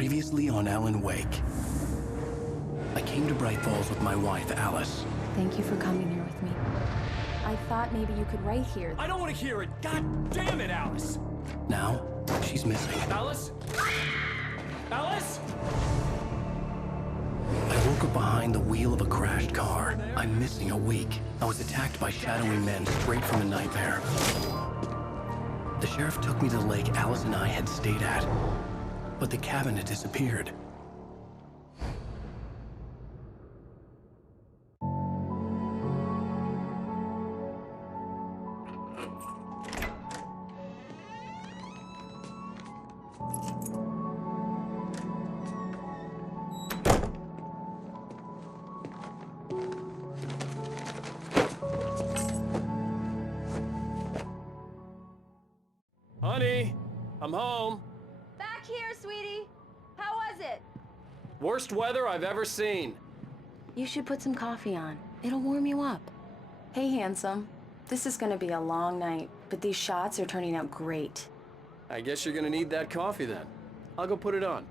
Previously on Alan Wake. I came to Braight-fålls with my wife, Alice. Thank you for coming here with me. I thought maybe you could write here. I don't want to hear it! God damn it, Alice! Now, she's missing. Alice? Alice? I woke up behind the wheel of a crashed car. I'm missing a week. I was attacked by shadowy men straight from a nightmare. The sheriff took me to the lake Alice and I had stayed at, but the cabin had disappeared. Honey, I'm home. Back here, sweetie. How was it? Worst weather I've ever seen. You should put some coffee on. It'll warm you up. Hey, handsome. This is gonna be a long night, but these shots are turning out great. I guess you're gonna need that coffee then. I'll go put it on.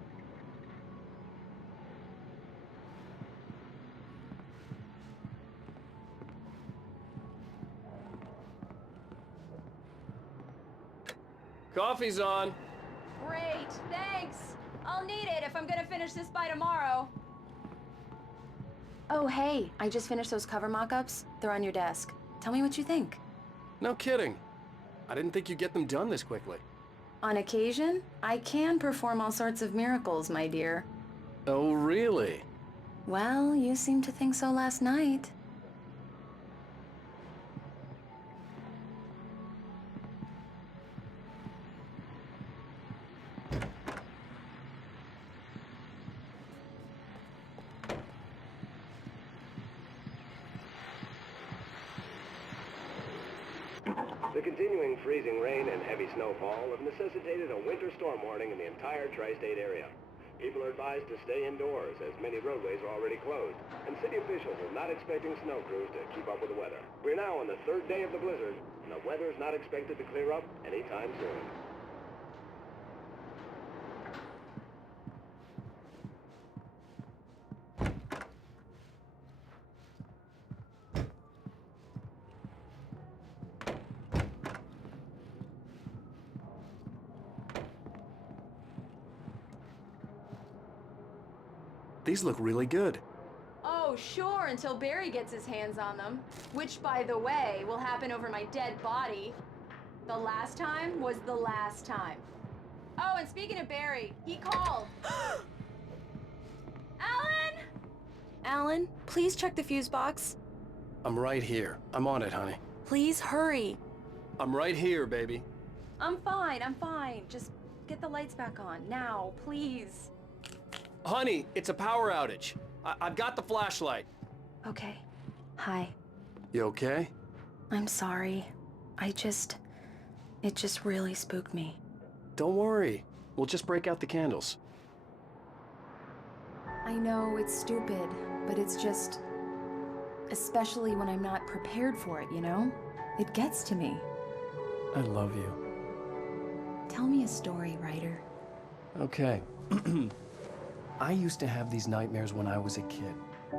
Coffee's on. Great, thanks. I'll need it if I'm gonna finish this by tomorrow. Oh, hey, I just finished those cover mock-ups. They're on your desk. Tell me what you think. No kidding. I didn't think you'd get them done this quickly. On occasion, I can perform all sorts of miracles, my dear. Oh, really? Well, you seemed to think so last night. The continuing freezing rain and heavy snowfall have necessitated a winter storm warning in the entire tri-state area. People are advised to stay indoors as many roadways are already closed, and city officials are not expecting snow crews to keep up with the weather. We're now on the third day of the blizzard, and the weather is not expected to clear up anytime soon. These look really good. Oh, sure, until Barry gets his hands on them. Which, by the way, will happen over my dead body. The last time was the last time. Oh, and speaking of Barry, he called. Alan! Alan, please check the fuse box. I'm right here. I'm on it, honey. Please hurry. I'm right here, baby. I'm fine. Just get the lights back on, now, please. Honey, it's a power outage. I've got the flashlight. Okay. Hi. You okay? I'm sorry. It just really spooked me. Don't worry. We'll just break out the candles. I know it's stupid, but it's just... especially when I'm not prepared for it, you know? It gets to me. I love you. Tell me a story, writer. Okay. I used to have these nightmares when I was a kid.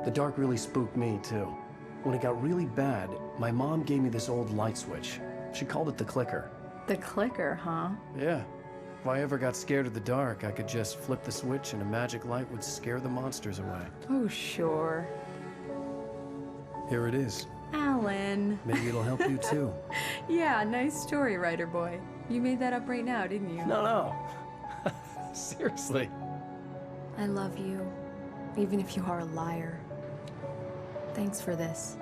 The dark really spooked me, too. When it got really bad, my mom gave me this old light switch. She called it the clicker. The clicker, huh? Yeah. If I ever got scared of the dark, I could just flip the switch and a magic light would scare the monsters away. Oh, sure. Here it is. Alan. Maybe it'll help you, too. Yeah, nice story, writer boy. You made that up right now, didn't you? No. Seriously. I love you, even if you are a liar. Thanks for this.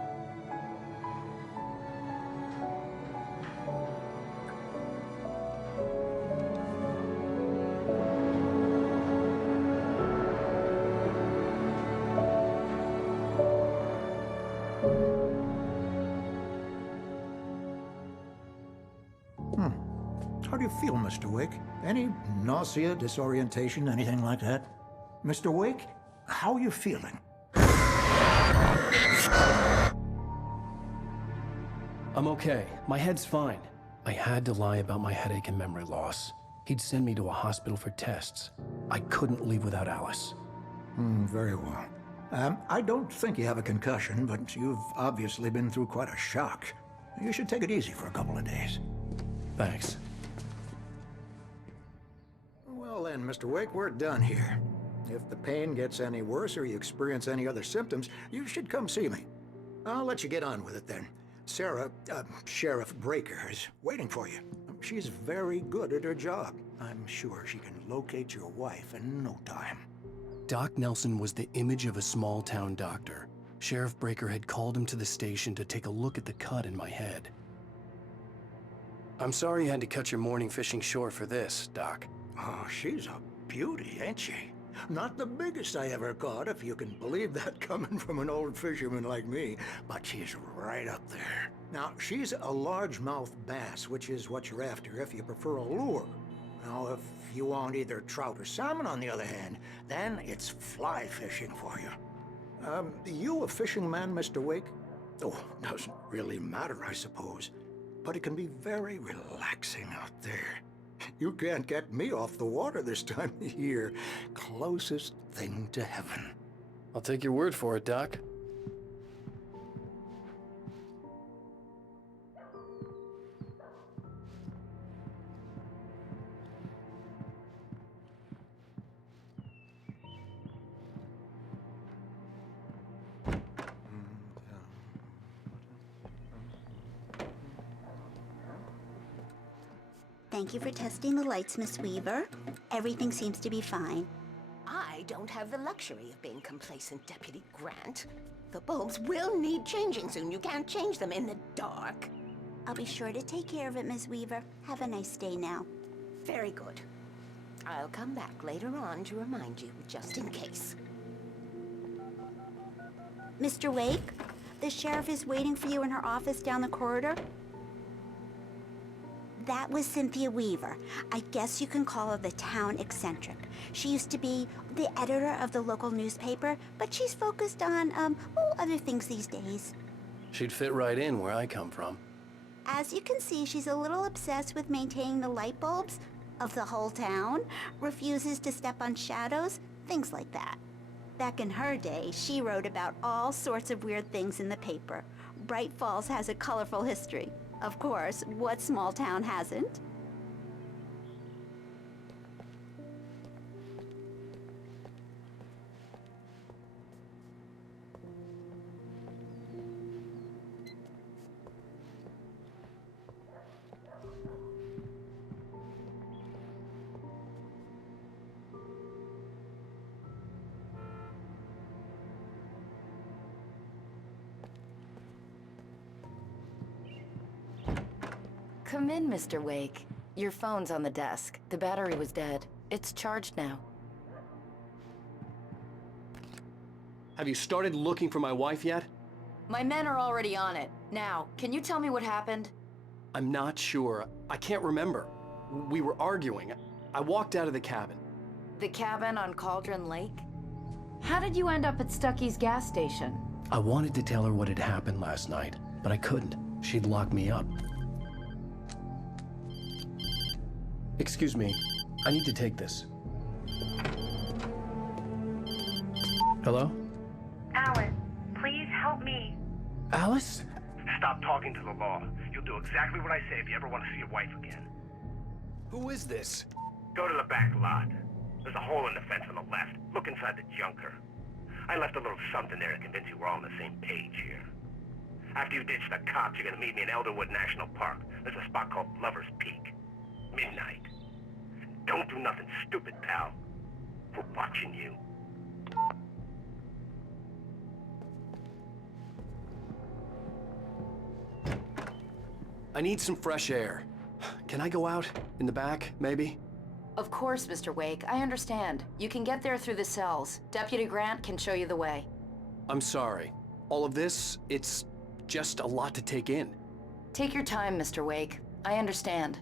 How do you feel, Mr. Wake? Any nausea, disorientation, anything like that? Mr. Wake, how are you feeling? I'm okay. My head's fine. I had to lie about my headache and memory loss. He'd send me to a hospital for tests. I couldn't leave without Alice. Very well. I don't think you have a concussion, but you've obviously been through quite a shock. You should take it easy for a couple of days. Thanks. Well then, Mr. Wake, we're done here. If the pain gets any worse or you experience any other symptoms, you should come see me. I'll let you get on with it then. Sarah, Sheriff Breaker, is waiting for you. She's very good at her job. I'm sure she can locate your wife in no time. Doc Nelson was the image of a small-town doctor. Sheriff Breaker had called him to the station to take a look at the cut in my head. I'm sorry you had to cut your morning fishing short for this, Doc. Oh, she's a beauty, ain't she? Not the biggest I ever caught, if you can believe that coming from an old fisherman like me, but she's right up there. Now, she's a largemouth bass, which is what you're after if you prefer a lure. Now, if you want either trout or salmon, on the other hand, then it's fly fishing for you. You a fishing man, Mr. Wake? Oh, doesn't really matter, I suppose. But it can be very relaxing out there. You can't get me off the water this time of year. Closest thing to heaven. I'll take your word for it, Doc. Thank you for testing the lights, Miss Weaver. Everything seems to be fine. I don't have the luxury of being complacent, Deputy Grant. The bulbs will need changing soon. You can't change them in the dark. I'll be sure to take care of it, Miss Weaver. Have a nice day now. Very good. I'll come back later on to remind you, just in case. Mr. Wake, the sheriff is waiting for you in her office down the corridor. That was Cynthia Weaver. I guess you can call her the town eccentric. She used to be the editor of the local newspaper, but she's focused on, other things these days. She'd fit right in where I come from. As you can see, she's a little obsessed with maintaining the light bulbs of the whole town, refuses to step on shadows, things like that. Back in her day, she wrote about all sorts of weird things in the paper. Braight-fall's has a colorful history. Of course, what small town hasn't? Come in, Mr. Wake. Your phone's on the desk. The battery was dead. It's charged now. Have you started looking for my wife yet? My men are already on it. Now, can you tell me what happened? I'm not sure. I can't remember. We were arguing. I walked out of the cabin. The cabin on Cauldron Lake? How did you end up at Stucky's gas station? I wanted to tell her what had happened last night, but I couldn't. She'd lock me up. Excuse me, I need to take this. Hello? Alice, please help me. Alice? Stop talking to the law. You'll do exactly what I say if you ever want to see your wife again. Who is this? Go to the back lot. There's a hole in the fence on the left. Look inside the junker. I left a little something there to convince you we're all on the same page here. After you ditch the cops, you're gonna meet me in Elderwood National Park. There's a spot called Lover's Peak. Midnight. Don't do nothing stupid, pal. We're watching you. I need some fresh air. Can I go out? In the back, maybe? Of course, Mr. Wake. I understand. You can get there through the cells. Deputy Grant can show you the way. I'm sorry. All of this, it's just a lot to take in. Take your time, Mr. Wake. I understand.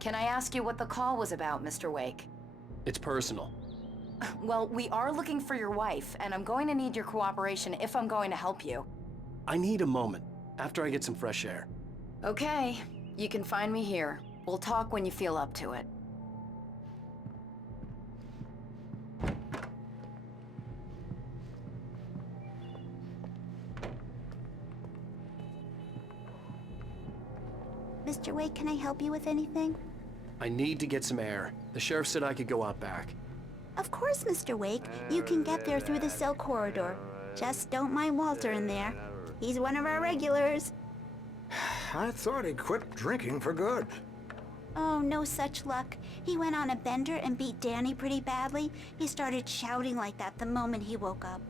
Can I ask you what the call was about, Mr. Wake? It's personal. Well, we are looking for your wife, and I'm going to need your cooperation if I'm going to help you. I need a moment, after I get some fresh air. Okay, you can find me here. We'll talk when you feel up to it. Mr. Wake, can I help you with anything? I need to get some air. The sheriff said I could go out back. Of course, Mr. Wake. You can get there through the cell corridor. Just don't mind Walter in there. He's one of our regulars. I thought he quit drinking for good. Oh, no such luck. He went on a bender and beat Danny pretty badly. He started shouting like that the moment he woke up.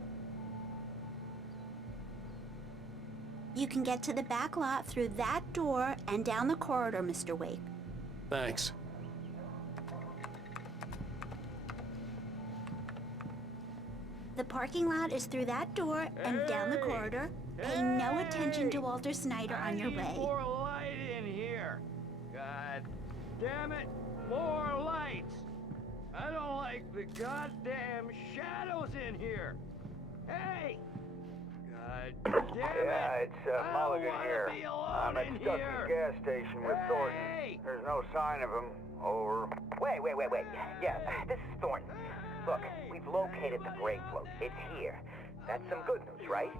You can get to the back lot through that door and down the corridor, Mr. Wake. Thanks. The parking lot is through that door and down the corridor. Pay no attention to Walter Snyder on your way. More light in here. God damn it, more lights. I don't like the goddamn shadows in here. Hey! God damn it! Yeah, it's Mulligan here. I'm at Stuckey's here. gas station with Thornton. Hey! There's no sign of him. Over. Wait. Yeah, this is Thornton. Look, we've located the brake float. It's here. That's some good news, right?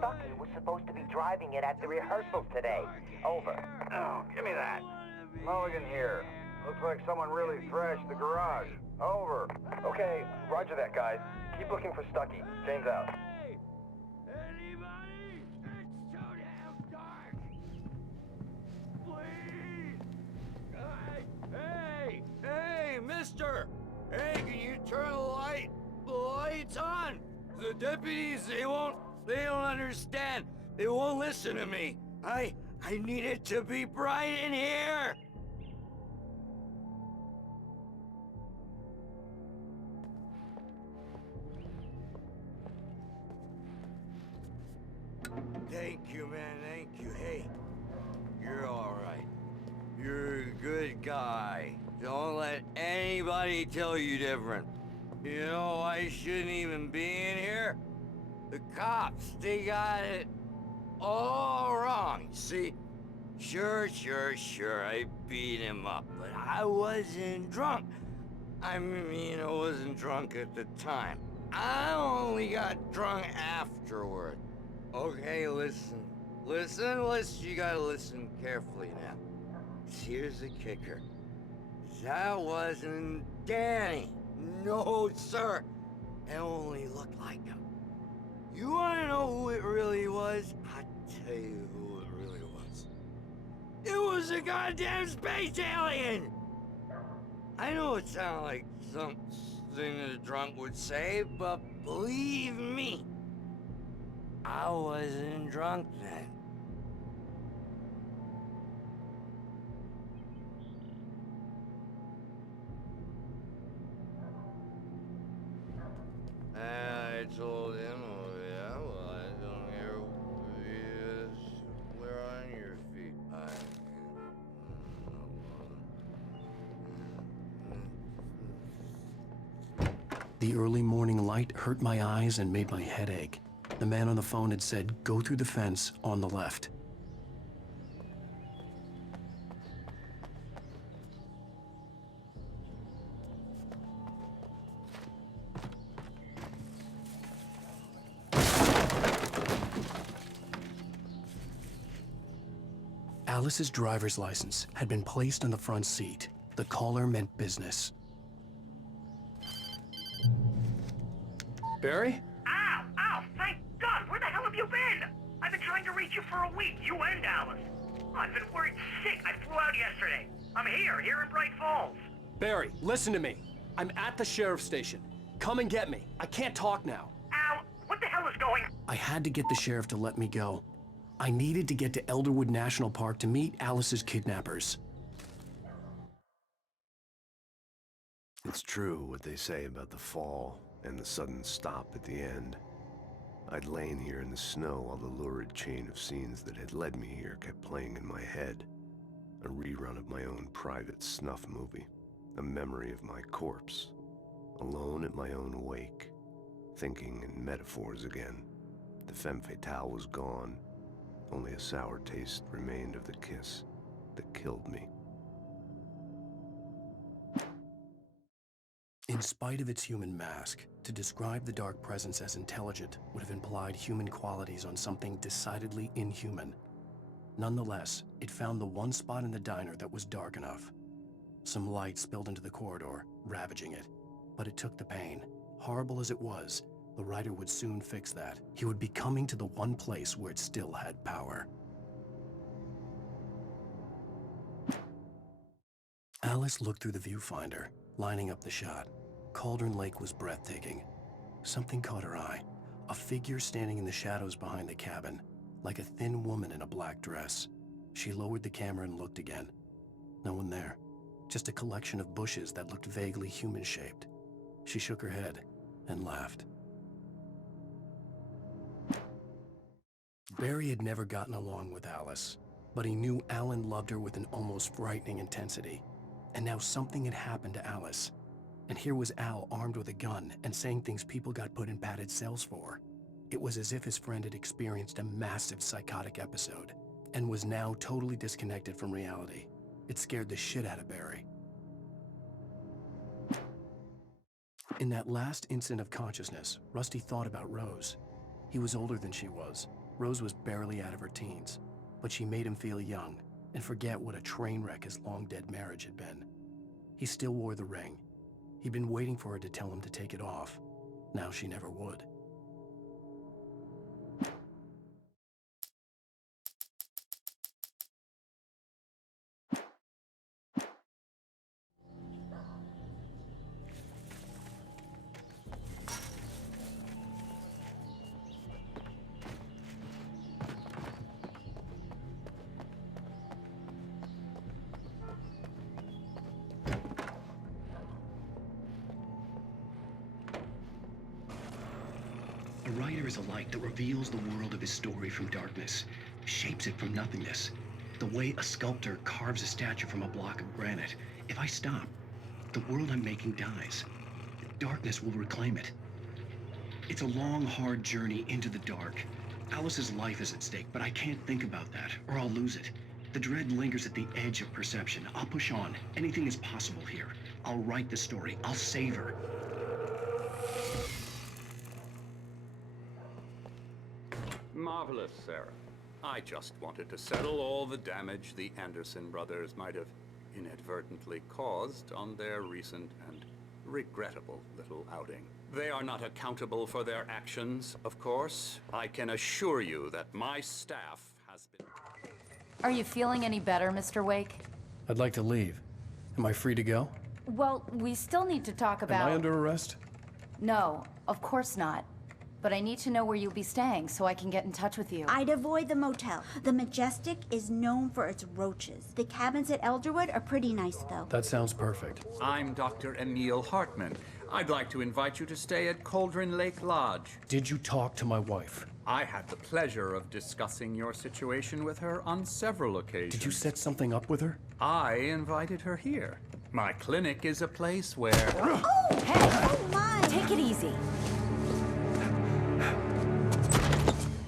Stuckey was supposed to be driving it at the rehearsals today. Over. Oh, give me that. Mulligan here. Looks like someone really thrashed the garage. Over. Okay, roger that, guys. Keep looking for Stuckey. James out. Hey! Anybody? It's so damn dark. Please! Hey, mister! Hey, can you turn the lights on? The deputies, they don't understand. They won't listen to me. I need it to be bright in here. Thank you, man, thank you. Hey, you're all right. You're a good guy. Don't let anybody tell you different. You know, I shouldn't even be in here. The cops, they got it all wrong. See, sure, I beat him up, but I wasn't drunk. I mean, I wasn't drunk at the time. I only got drunk afterward. Okay, listen, you gotta listen carefully now. Here's the kicker. That wasn't Danny. No, sir. It only looked like him. You wanna know who it really was? I'll tell you who it really was. It was a goddamn space alien! I know it sounds like something that a drunk would say, but believe me, I wasn't drunk then. I told him, oh yeah, well, I don't hear we're on your feet. The early morning light hurt my eyes and made my head ache. The man on the phone had said, go through the fence on the left. Alice's driver's license had been placed on the front seat. The caller meant business. Barry? Ow! Thank God! Where the hell have you been? I've been trying to reach you for a week, you and Alice. Oh, I've been worried sick. I flew out yesterday. I'm here in Braight-fals. Barry, listen to me. I'm at the sheriff's station. Come and get me. I can't talk now. Al, what the hell is going on? I had to get the sheriff to let me go. I needed to get to Elderwood National Park to meet Alice's kidnappers. It's true what they say about the fall and the sudden stop at the end. I'd lain here in the snow while the lurid chain of scenes that had led me here kept playing in my head. A rerun of my own private snuff movie. A memory of my corpse. Alone at my own wake. Thinking in metaphors again. The femme fatale was gone. Only a sour taste remained of the kiss that killed me. In spite of its human mask, to describe the dark presence as intelligent would have implied human qualities on something decidedly inhuman. Nonetheless, it found the one spot in the diner that was dark enough. Some light spilled into the corridor, ravaging it. But it took the pain. Horrible as it was, the writer would soon fix that. He would be coming to the one place where it still had power. Alice looked through the viewfinder, lining up the shot. Cauldron Lake was breathtaking. Something caught her eye. A figure standing in the shadows behind the cabin, like a thin woman in a black dress. She lowered the camera and looked again. No one there. Just a collection of bushes that looked vaguely human-shaped. She shook her head and laughed. Barry had never gotten along with Alice, but he knew Alan loved her with an almost frightening intensity. And now something had happened to Alice. And here was Al armed with a gun and saying things people got put in padded cells for. It was as if his friend had experienced a massive psychotic episode and was now totally disconnected from reality. It scared the shit out of Barry. In that last instant of consciousness, Rusty thought about Rose. He was older than she was. Rose was barely out of her teens, but she made him feel young and forget what a train wreck his long-dead marriage had been. He still wore the ring. He'd been waiting for her to tell him to take it off. Now she never would. A writer is a light that reveals the world of his story from darkness, shapes it from nothingness. The way a sculptor carves a statue from a block of granite. If I stop, the world I'm making dies. Darkness will reclaim it. It's a long, hard journey into the dark. Alice's life is at stake, but I can't think about that, or I'll lose it. The dread lingers at the edge of perception. I'll push on. Anything is possible here. I'll write the story. I'll save her. Marvelous, Sarah. I just wanted to settle all the damage the Anderson brothers might have inadvertently caused on their recent and regrettable little outing. They are not accountable for their actions, of course. I can assure you that my staff has been... Are you feeling any better, Mr. Wake? I'd like to leave. Am I free to go? Well, we still need to talk about... Am I under arrest? No, of course not. But I need to know where you'll be staying so I can get in touch with you. I'd avoid the motel. The Majestic is known for its roaches. The cabins at Elderwood are pretty nice, though. That sounds perfect. I'm Dr. Emil Hartman. I'd like to invite you to stay at Cauldron Lake Lodge. Did you talk to my wife? I had the pleasure of discussing your situation with her on several occasions. Did you set something up with her? I invited her here. My clinic is a place where... Oh! Hey! Oh, my! Take it easy.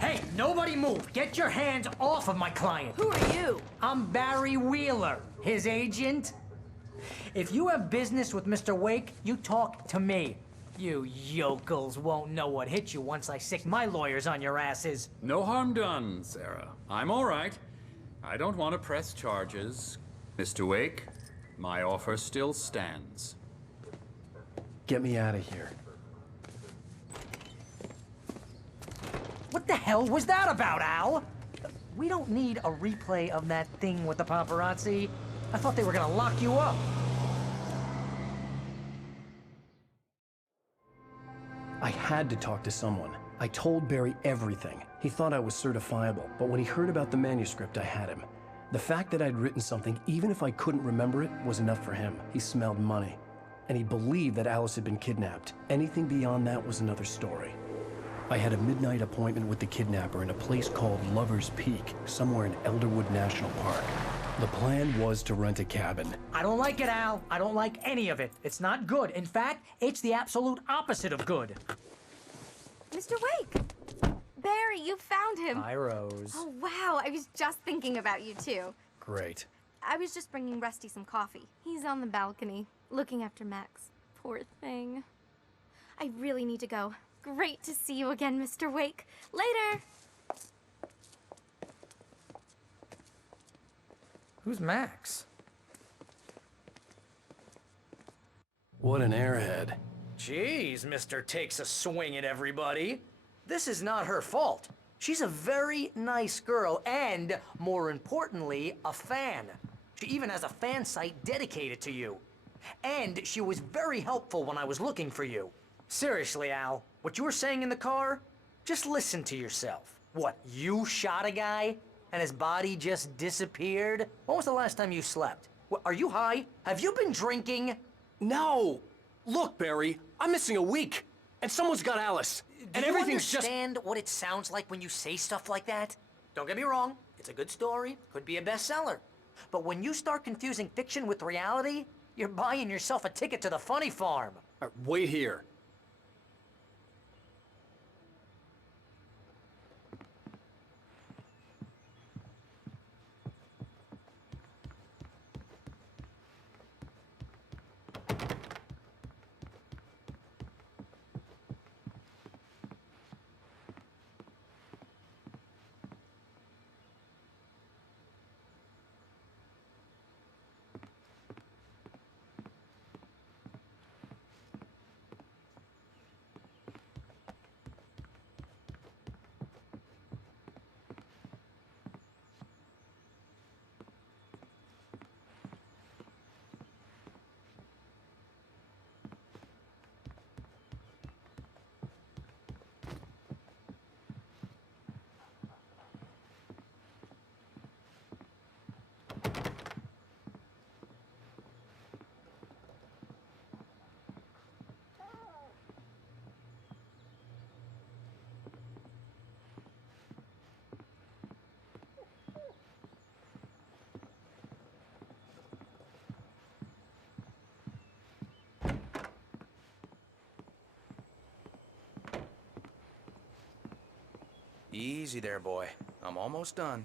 Hey, nobody move! Get your hands off of my client! Who are you? I'm Barry Wheeler, his agent. If you have business with Mr. Wake, you talk to me. You yokels won't know what hit you once I sick my lawyers on your asses. No harm done, Sarah. I'm all right. I don't want to press charges. Mr. Wake, my offer still stands. Get me out of here. What the hell was that about, Al? We don't need a replay of that thing with the paparazzi. I thought they were gonna lock you up. I had to talk to someone. I told Barry everything. He thought I was certifiable, but when he heard about the manuscript, I had him. The fact that I'd written something, even if I couldn't remember it, was enough for him. He smelled money. And he believed that Alice had been kidnapped. Anything beyond that was another story. I had a midnight appointment with the kidnapper in a place called Lover's Peak, somewhere in Elderwood National Park. The plan was to rent a cabin. I don't like it, Al. I don't like any of it. It's not good. In fact, it's the absolute opposite of good. Mr. Wake! Barry, you found him. Hi, Rose. Oh, wow. I was just thinking about you, too. Great. I was just bringing Rusty some coffee. He's on the balcony, looking after Max. Poor thing. I really need to go. Great to see you again, Mr. Wake. Later! Who's Max? What an airhead. Jeez, Mr. Takes a swing at everybody. This is not her fault. She's a very nice girl and, more importantly, a fan. She even has a fan site dedicated to you. And she was very helpful when I was looking for you. Seriously, Al, what you were saying in the car? Just listen to yourself. What, you shot a guy and his body just disappeared? When was the last time you slept? What, are you high? Have you been drinking? No! Look, Barry, I'm missing a week, and someone's got Alice, and everything's just— Do you understand what it sounds like when you say stuff like that? Don't get me wrong, it's a good story, could be a bestseller. But when you start confusing fiction with reality, you're buying yourself a ticket to the funny farm. Wait here. Easy there, boy. I'm almost done.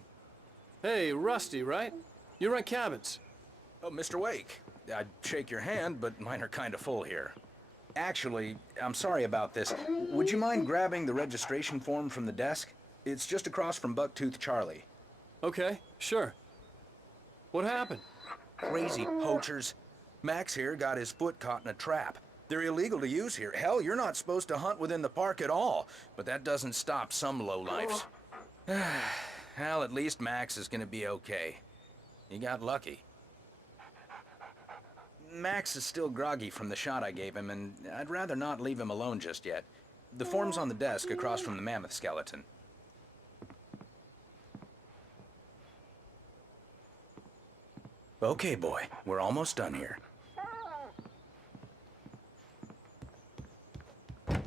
Hey, Rusty, right? You rent cabins. Oh, Mr. Wake. I'd shake your hand, but mine are kind of full here. Actually, I'm sorry about this. Would you mind grabbing the registration form from the desk? It's just across from Bucktooth Charlie. Okay, sure. What happened? Crazy poachers. Max here got his foot caught in a trap. They're illegal to use here. Hell, you're not supposed to hunt within the park at all. But that doesn't stop some lowlifes. Well, at least Max is gonna be okay. He got lucky. Max is still groggy from the shot I gave him, and I'd rather not leave him alone just yet. The form's on the desk across from the mammoth skeleton. Okay, boy. We're almost done here.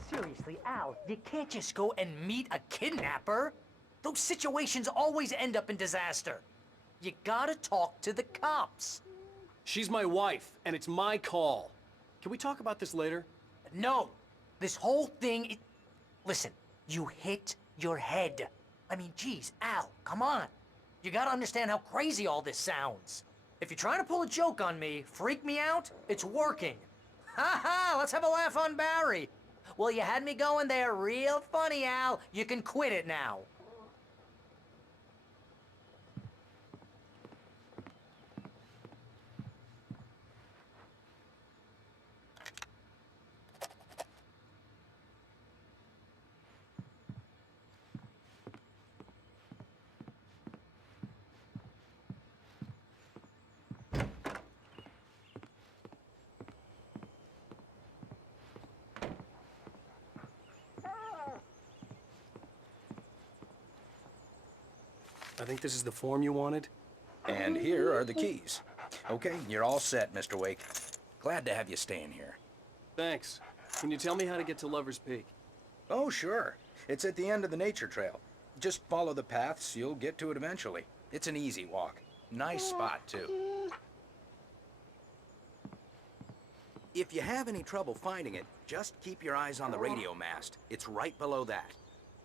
Seriously, Al, you can't just go and meet a kidnapper. Those situations always end up in disaster. You gotta talk to the cops. She's my wife, and it's my call. Can we talk about this later? No. This whole thing, listen, you hit your head. I mean, geez, Al, come on. You gotta understand how crazy all this sounds. If you're trying to pull a joke on me, freak me out, it's working. Ha ha, let's have a laugh on Barry. Well, you had me going there real funny, Al. You can quit it now. I think this is the form you wanted. And here are the keys. Okay, you're all set, Mr. Wake. Glad to have you staying here. Thanks. Can you tell me how to get to Lover's Peak? Oh, sure. It's at the end of the nature trail. Just follow the paths, you'll get to it eventually. It's an easy walk. Nice spot, too. If you have any trouble finding it, just keep your eyes on the radio mast. It's right below that.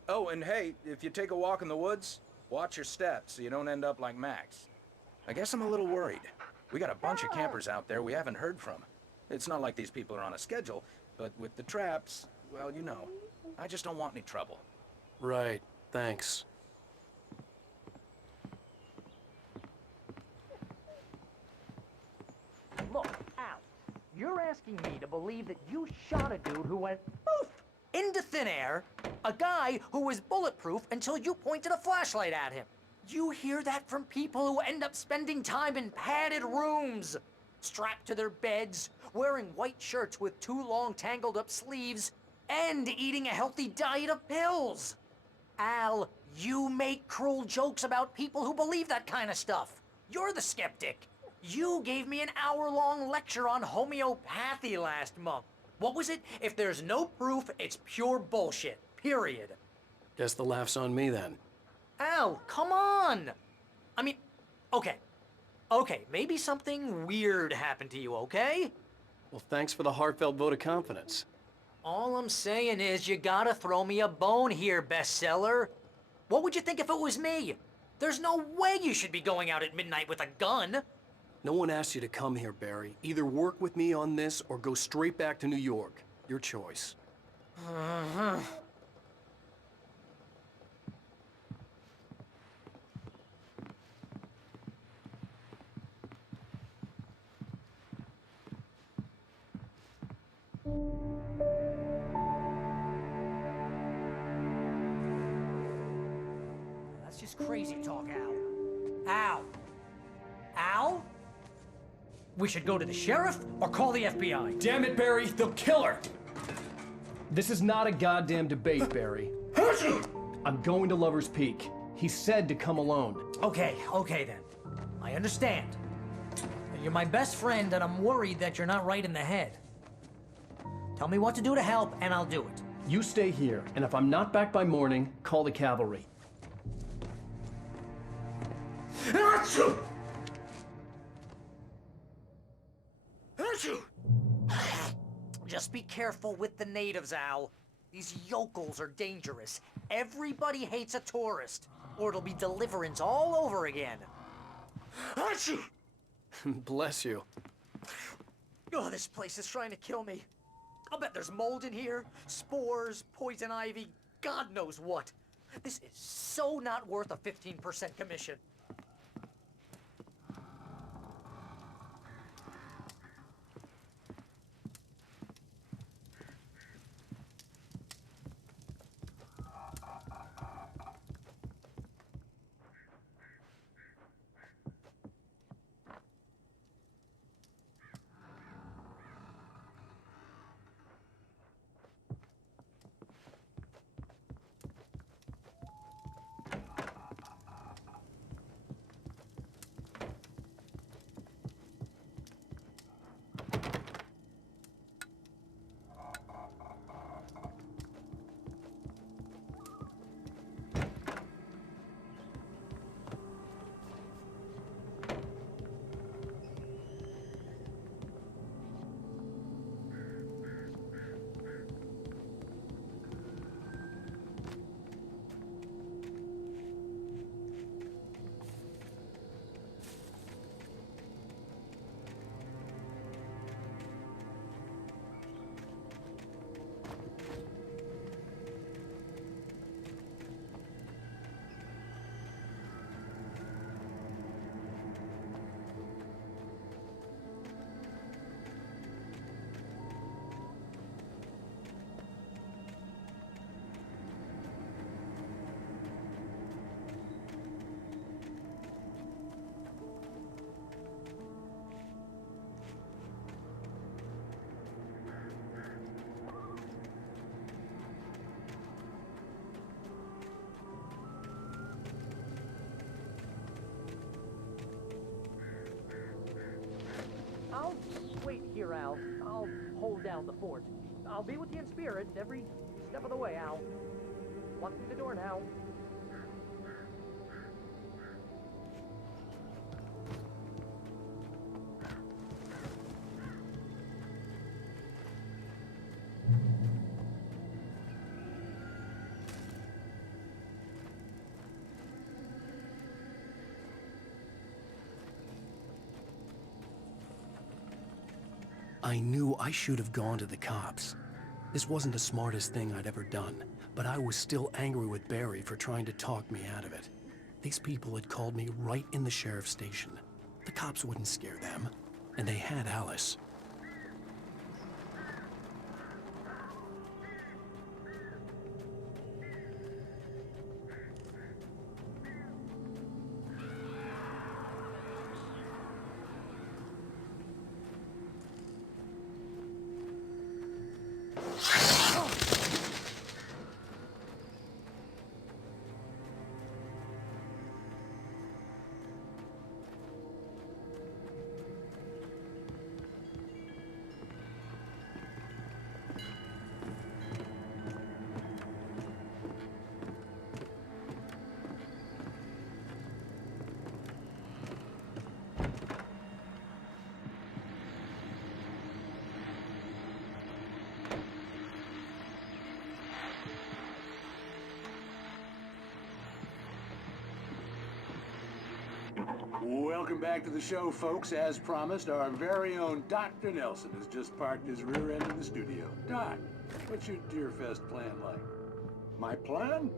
Oh, and hey, if you take a walk in the woods, watch your steps so you don't end up like Max. I guess I'm a little worried. We got a bunch of campers out there we haven't heard from. It's not like these people are on a schedule, but with the traps, well, you know, I just don't want any trouble. Right, thanks. You're asking me to believe that you shot a dude who went poof into thin air, a guy who was bulletproof until you pointed a flashlight at him. You hear that from people who end up spending time in padded rooms, strapped to their beds, wearing white shirts with too long tangled up sleeves, and eating a healthy diet of pills. Al, you make cruel jokes about people who believe that kind of stuff. You're the skeptic. You gave me an hour-long lecture on homeopathy last month. What was it? If there's no proof, it's pure bullshit. Period. Guess the laugh's on me then. Al, come on! I mean, okay. Okay, maybe something weird happened to you, okay? Well, thanks for the heartfelt vote of confidence. All I'm saying is you gotta throw me a bone here, bestseller. What would you think if it was me? There's no way you should be going out at midnight with a gun. No one asked you to come here, Barry. Either work with me on this or go straight back to New York. Your choice. That's just crazy talk, Al. Al? Al? We should go to the sheriff or call the FBI. Damn it, Barry, they'll kill her! This is not a goddamn debate, Barry. I'm going to Lover's Peak. He said to come alone. Okay then. I understand. You're my best friend and I'm worried that you're not right in the head. Tell me what to do to help and I'll do it. You stay here, and if I'm not back by morning, call the cavalry. Just be careful with the natives, Al. These yokels are dangerous. Everybody hates a tourist, or it'll be deliverance all over again. Bless you. Oh, this place is trying to kill me. I'll bet there's mold in here, spores, poison ivy, God knows what. This is so not worth a 15% commission. I'll wait here, Al. I'll hold down the fort. I'll be with you in spirit every step of the way, Al. Walk through the door now. I knew I should have gone to the cops. This wasn't the smartest thing I'd ever done, but I was still angry with Barry for trying to talk me out of it. These people had called me right in the sheriff's station. The cops wouldn't scare them, and they had Alice. Welcome back to the show, folks. As promised, our very own Dr. Nelson has just parked his rear end in the studio. Doc, what's your Deerfest plan like? My plan?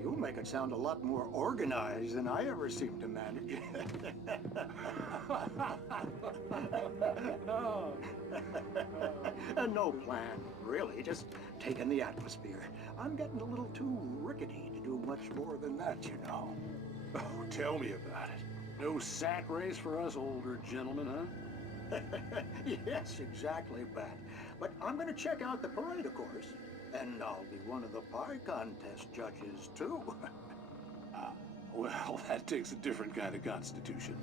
You make it sound a lot more organized than I ever seem to manage. No plan, really. Just taking the atmosphere. I'm getting a little too rickety to do much more than that, you know. Oh, tell me about it. No sack race for us older gentlemen, huh? Yes, exactly, Pat. But I'm going to check out the parade, of course. And I'll be one of the pie contest judges, too. Well, that takes a different kind of constitution.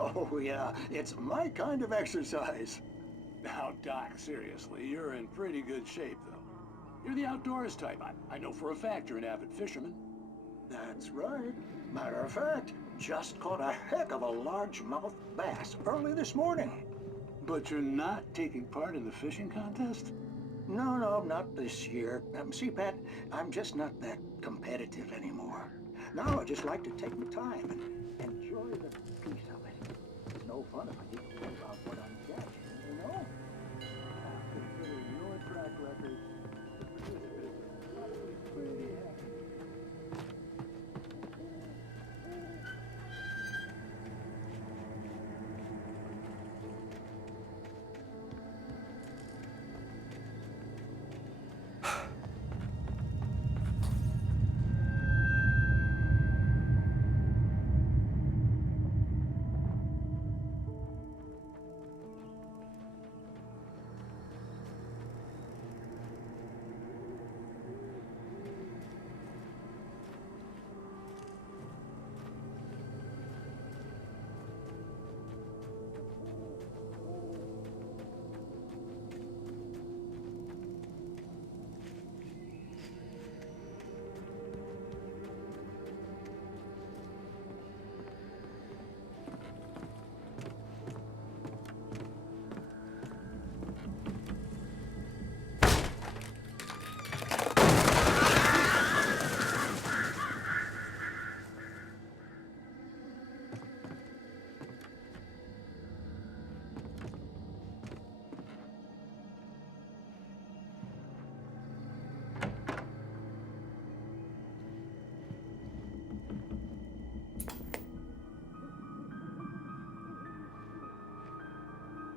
Oh, yeah. It's my kind of exercise. Now, Doc, seriously, you're in pretty good shape, though. You're the outdoors type. I know for a fact you're an avid fisherman. That's right. Matter of fact, just caught a heck of a largemouth bass early this morning. But you're not taking part in the fishing contest? No, not this year. See, Pat, I'm just not that competitive anymore. Now I just like to take my time and enjoy the peace of it. It's no fun if I need to worry about what I'm catching, you know? Considering your track record, the participants are probably pretty happy.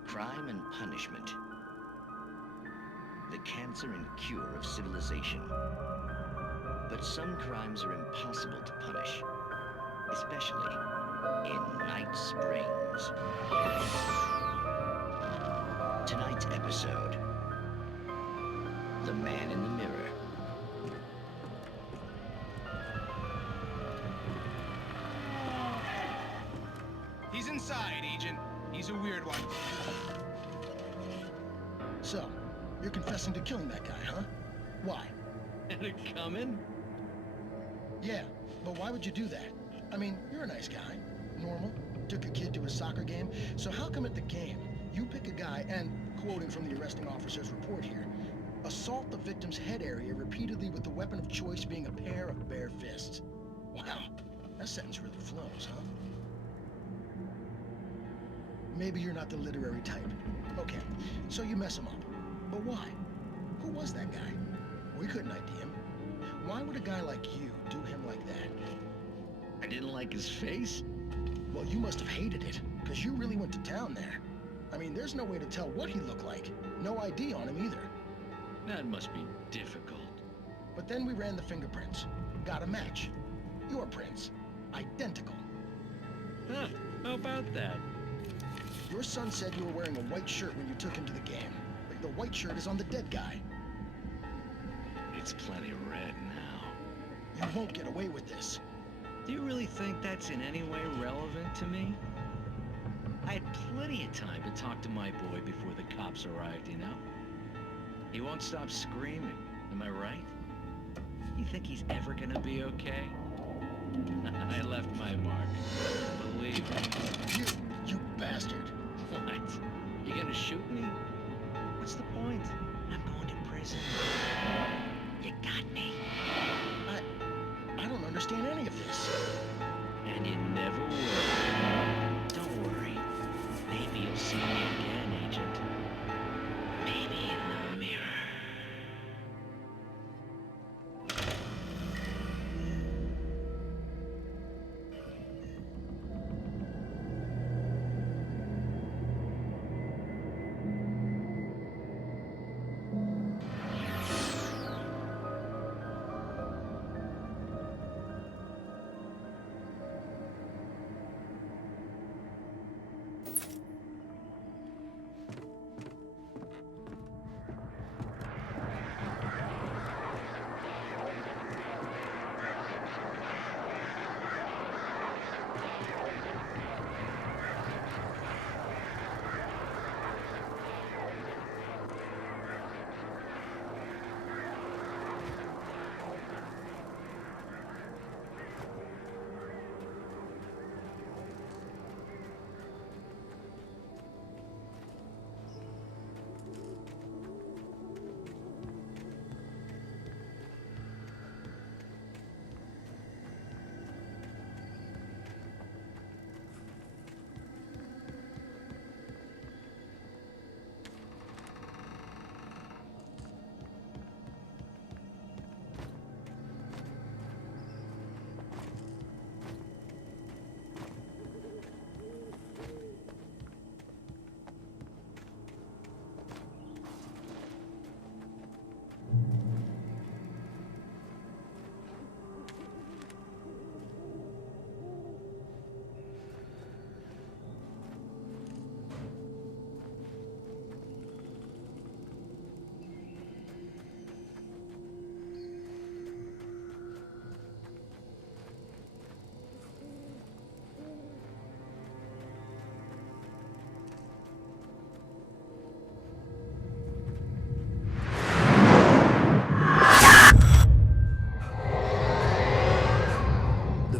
Crime and punishment. The cancer and cure of civilization. But some crimes are impossible to punish, especially in Night Springs. Tonight's episode, The Man in the Mirror. He's inside, Agent. He's a weird one. So, you're confessing to killing that guy, huh? Why? Had it coming? Yeah, but why would you do that? I mean, you're a nice guy. Normal. Took a kid to a soccer game. So how come at the game, you pick a guy and, quoting from the arresting officer's report here, assault the victim's head area repeatedly with the weapon of choice being a pair of bare fists? Wow, that sentence really flows, huh? Maybe you're not the literary type. Okay, so you mess him up. But why? Who was that guy? We couldn't ID him. Why would a guy like you do him like that? I didn't like his face? Well, you must have hated it, because you really went to town there. I mean, there's no way to tell what he looked like. No ID on him either. That must be difficult. But then we ran the fingerprints. Got a match. Your prints. Identical. Huh, how about that? Your son said you were wearing a white shirt when you took him to the game. The white shirt is on the dead guy. It's plenty red now. You won't get away with this. Do you really think that's in any way relevant to me? I had plenty of time to talk to my boy before the cops arrived, you know? He won't stop screaming, am I right? You think he's ever gonna be okay? I left my mark. Believe me. You bastard. What? You gonna shoot me? What's the point? I'm going to prison. You got me. I don't understand any of this. and it never will. Don't worry. Maybe you'll see me again, Agent. Maybe in the mirror.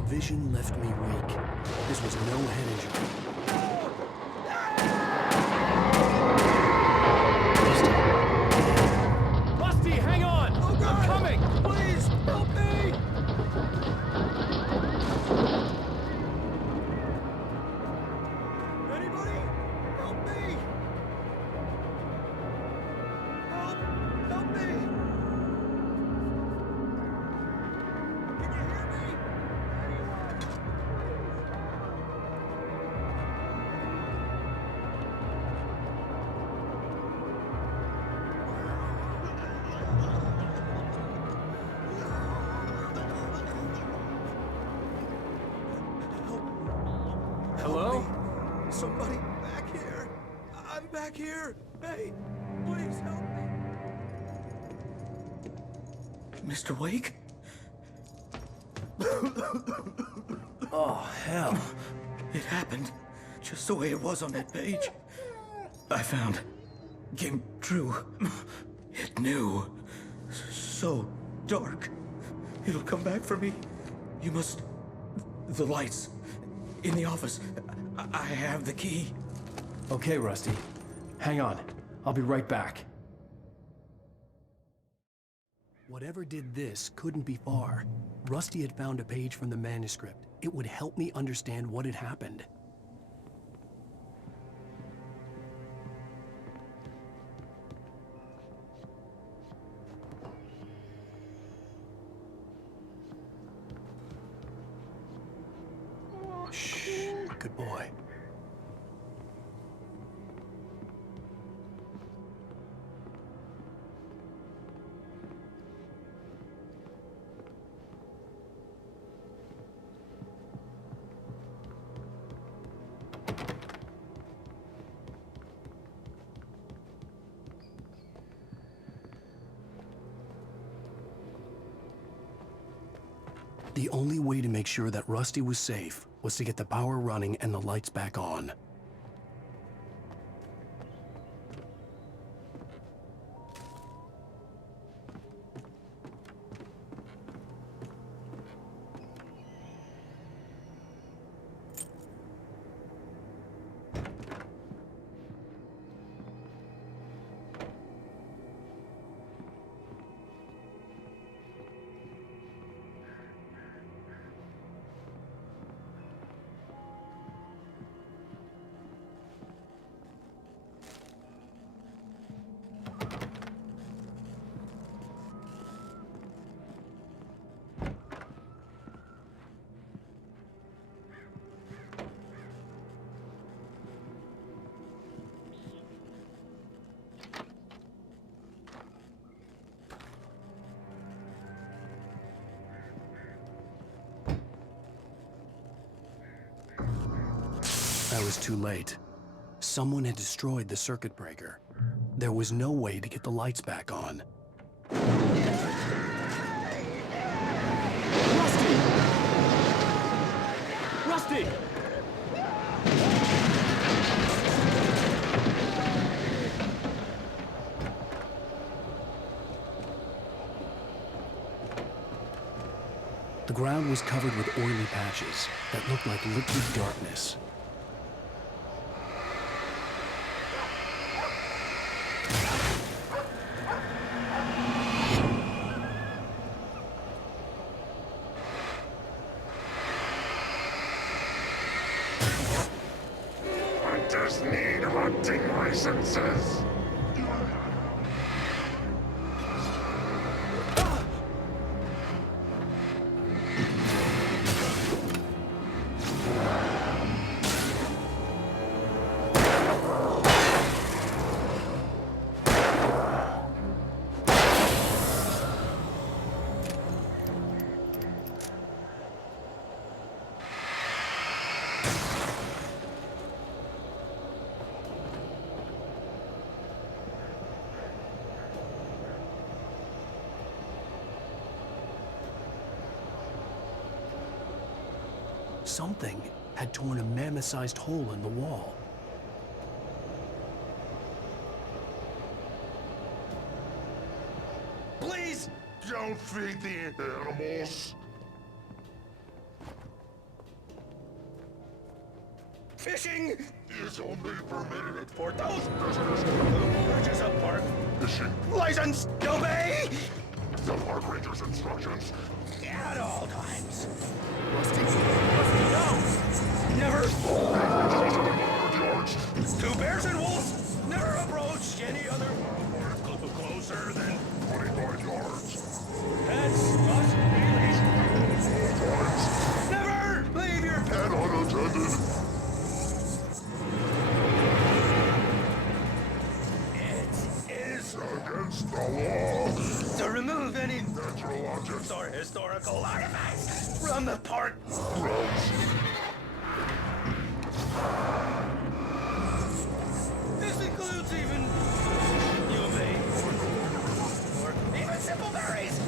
vision left me weak. This was no head injury. Rusty, hang on! Oh, God. I'm coming! Please, help me! Anybody? Help me! Help! Help me! Can you hear me? Hello? Somebody back here! I'm back here! Hey, please help me! Mr. Wake? Oh, hell. It happened just the way it was on that page. I found. Came true. It knew. So dark. It'll come back for me. You must... The lights. In the office. I have the key. Okay, Rusty. Hang on. I'll be right back. Whatever did this couldn't be far. Rusty had found a page from the manuscript. It would help me understand what had happened. Shh, good boy. The only way to make sure that Rusty was safe was to get the power running and the lights back on. I was too late. Someone had destroyed the circuit breaker. There was no way to get the lights back on. Rusty! The ground was covered with oily patches that looked like liquid darkness. Hunters need hunting licenses. Something had torn a mammoth-sized hole in the wall. Please don't feed the animals. Fishing is only permitted for those who purchase a park fishing license. Obey the park ranger's instructions at all times. Rusty, no! Never! yards. Two bears and wolves never approach any other closer than 25 yards. Pets must be released. Never leave your pet unattended. It is against the law to remove any natural objects or historical artifacts from the park grounds. This includes even or even simple berries.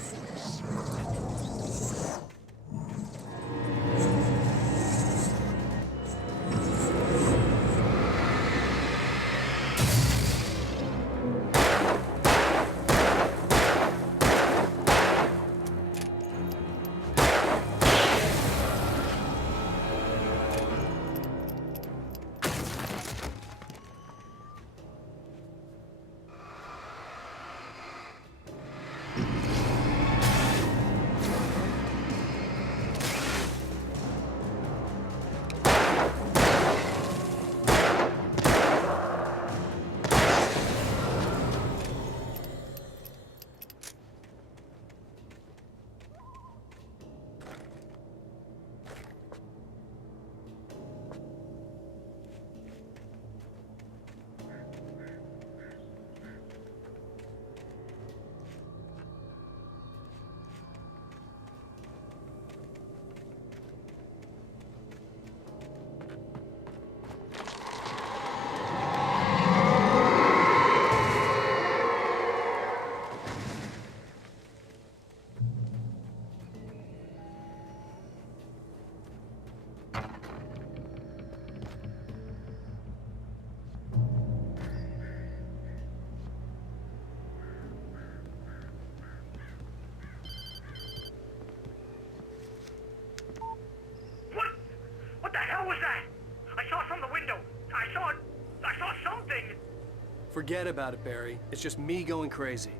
Forget about it, Barry. It's just me going crazy.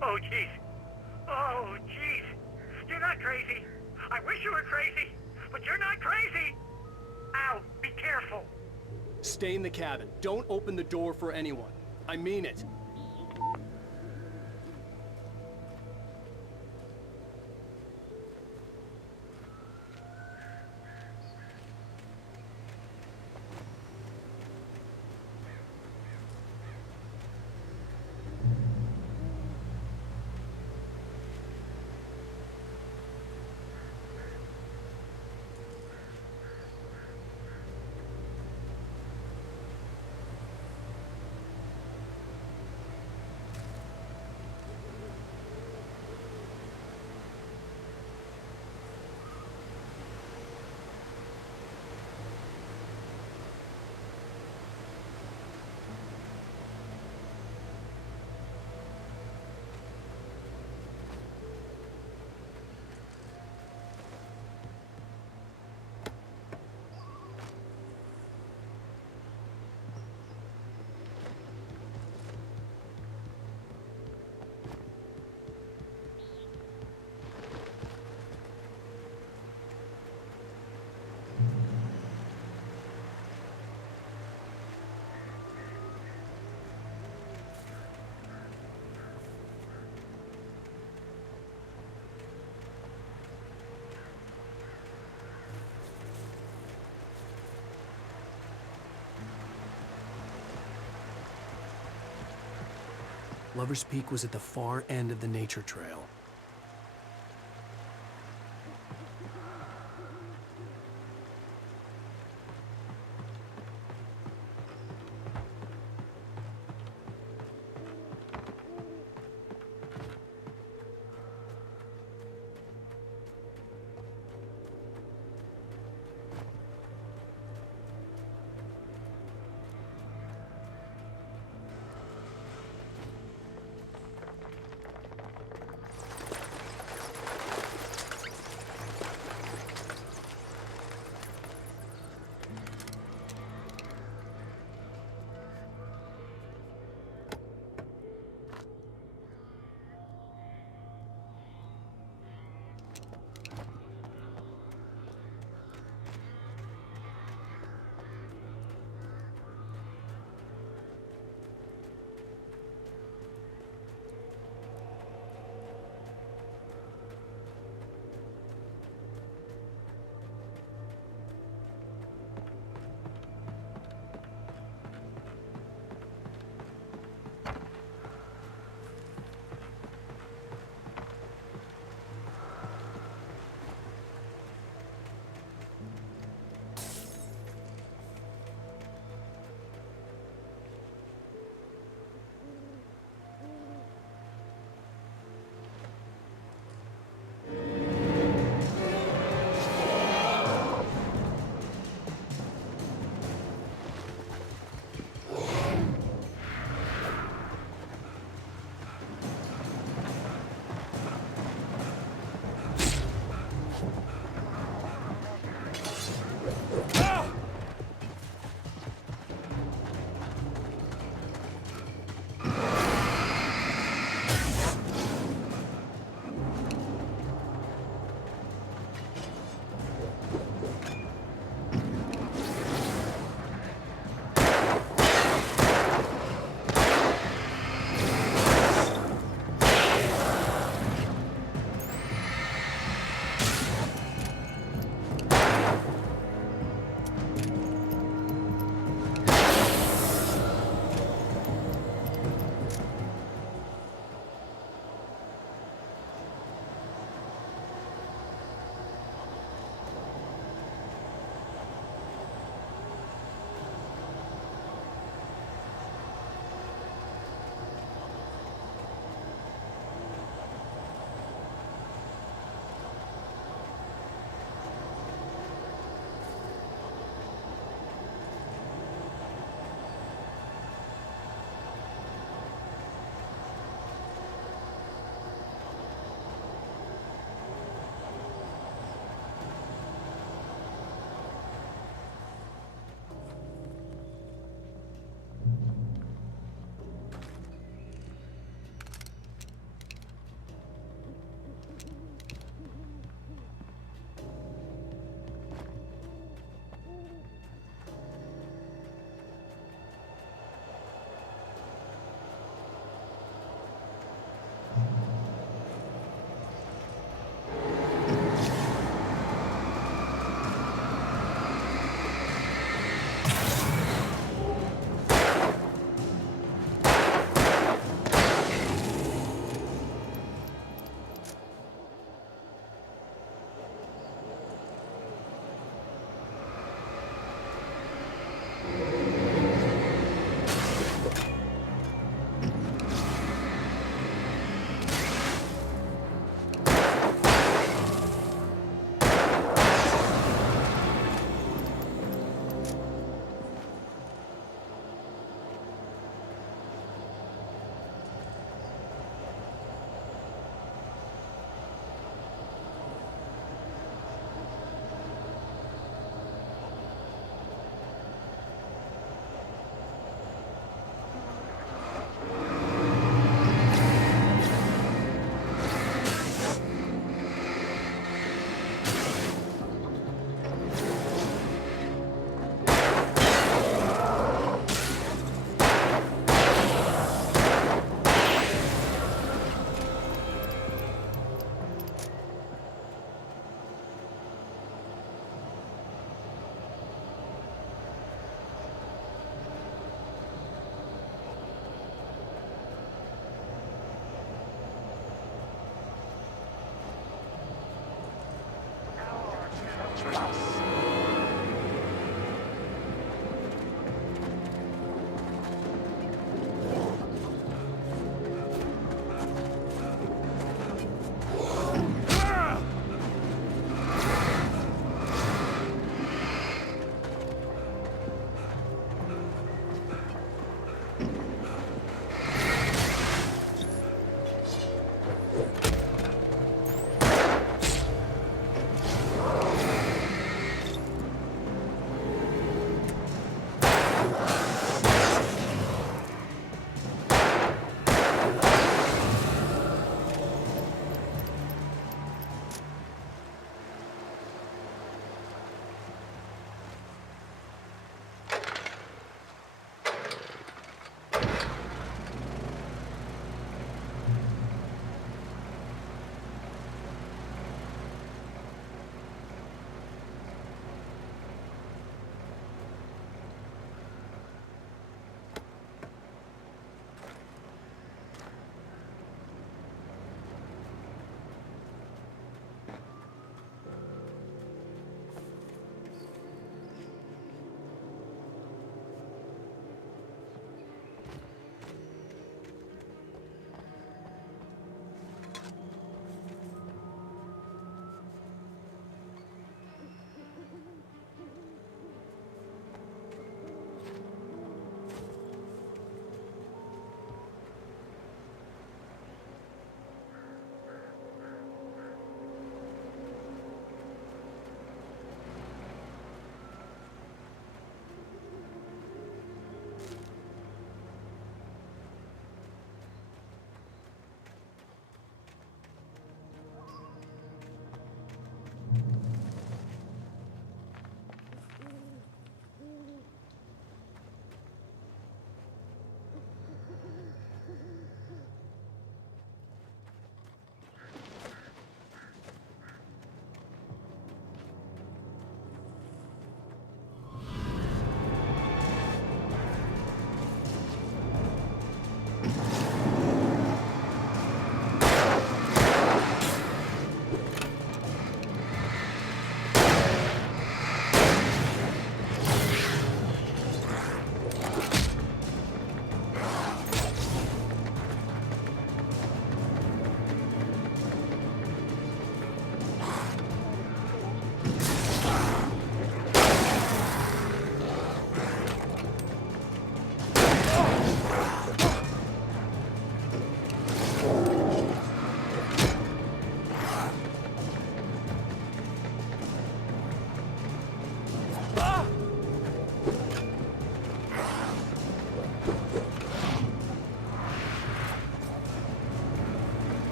Oh, jeez. Oh, jeez. You're not crazy. I wish you were crazy, but you're not crazy. Ow, be careful. Stay in the cabin. Don't open the door for anyone. I mean it. Lover's Peak was at the far end of the nature trail.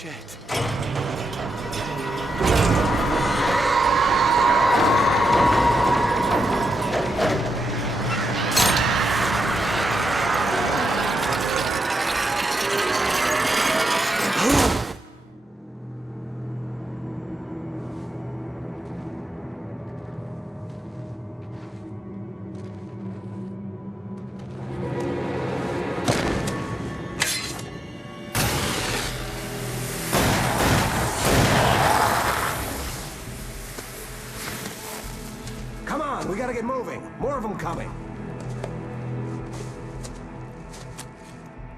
Shit. We gotta get moving. More of them coming.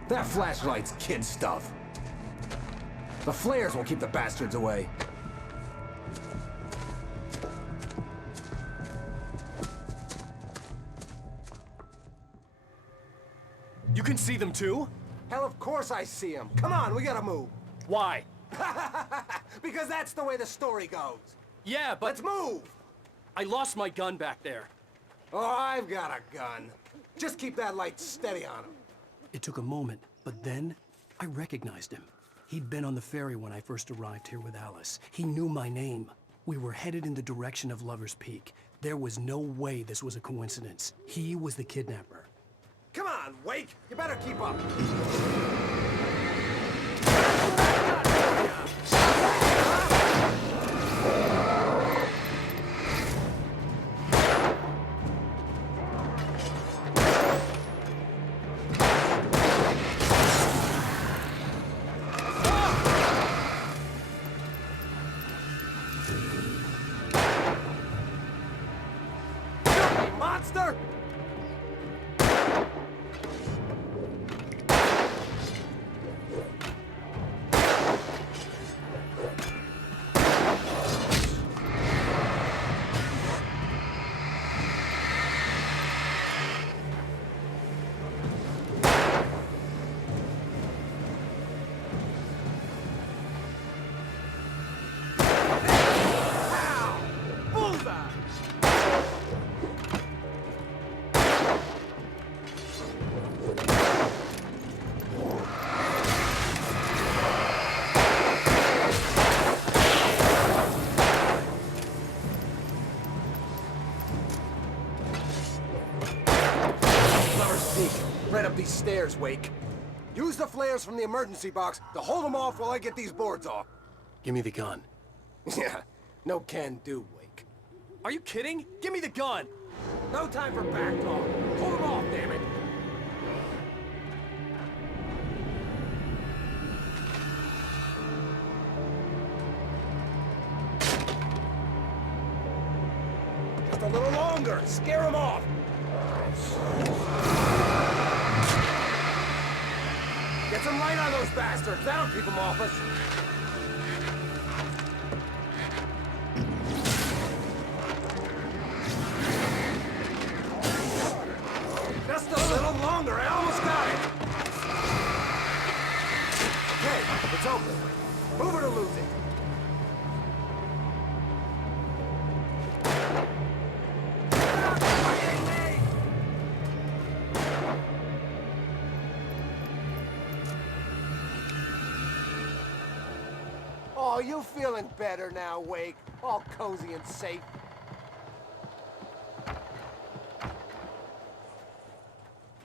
That flashlight's kid stuff. The flares will keep the bastards away. You can see them too? Hell, of course I see them. Come on, we gotta move. Why? Because that's the way the story goes. Yeah, but... Let's move! I lost my gun back there. Oh, I've got a gun. Just keep that light steady on him. It took a moment, but then I recognized him. He'd been on the ferry when I first arrived here with Alice. He knew my name. We were headed in the direction of Lover's Peak. There was no way this was a coincidence. He was the kidnapper. Come on, Wake! You better keep up. Monster! Right up these stairs, Wake. Use the flares from the emergency box to hold them off while I get these boards off. Give me the gun. Yeah, no can do, Wake. Are you kidding? Give me the gun! No time for back talk. Hold them off, damn it. Just a little longer. Scare them off. Get some light on those bastards. That'll keep them off us. Just a little longer. I almost got it. Okay, it's open. Move it or lose it. Oh, you feeling better now, Wake? All cozy and safe.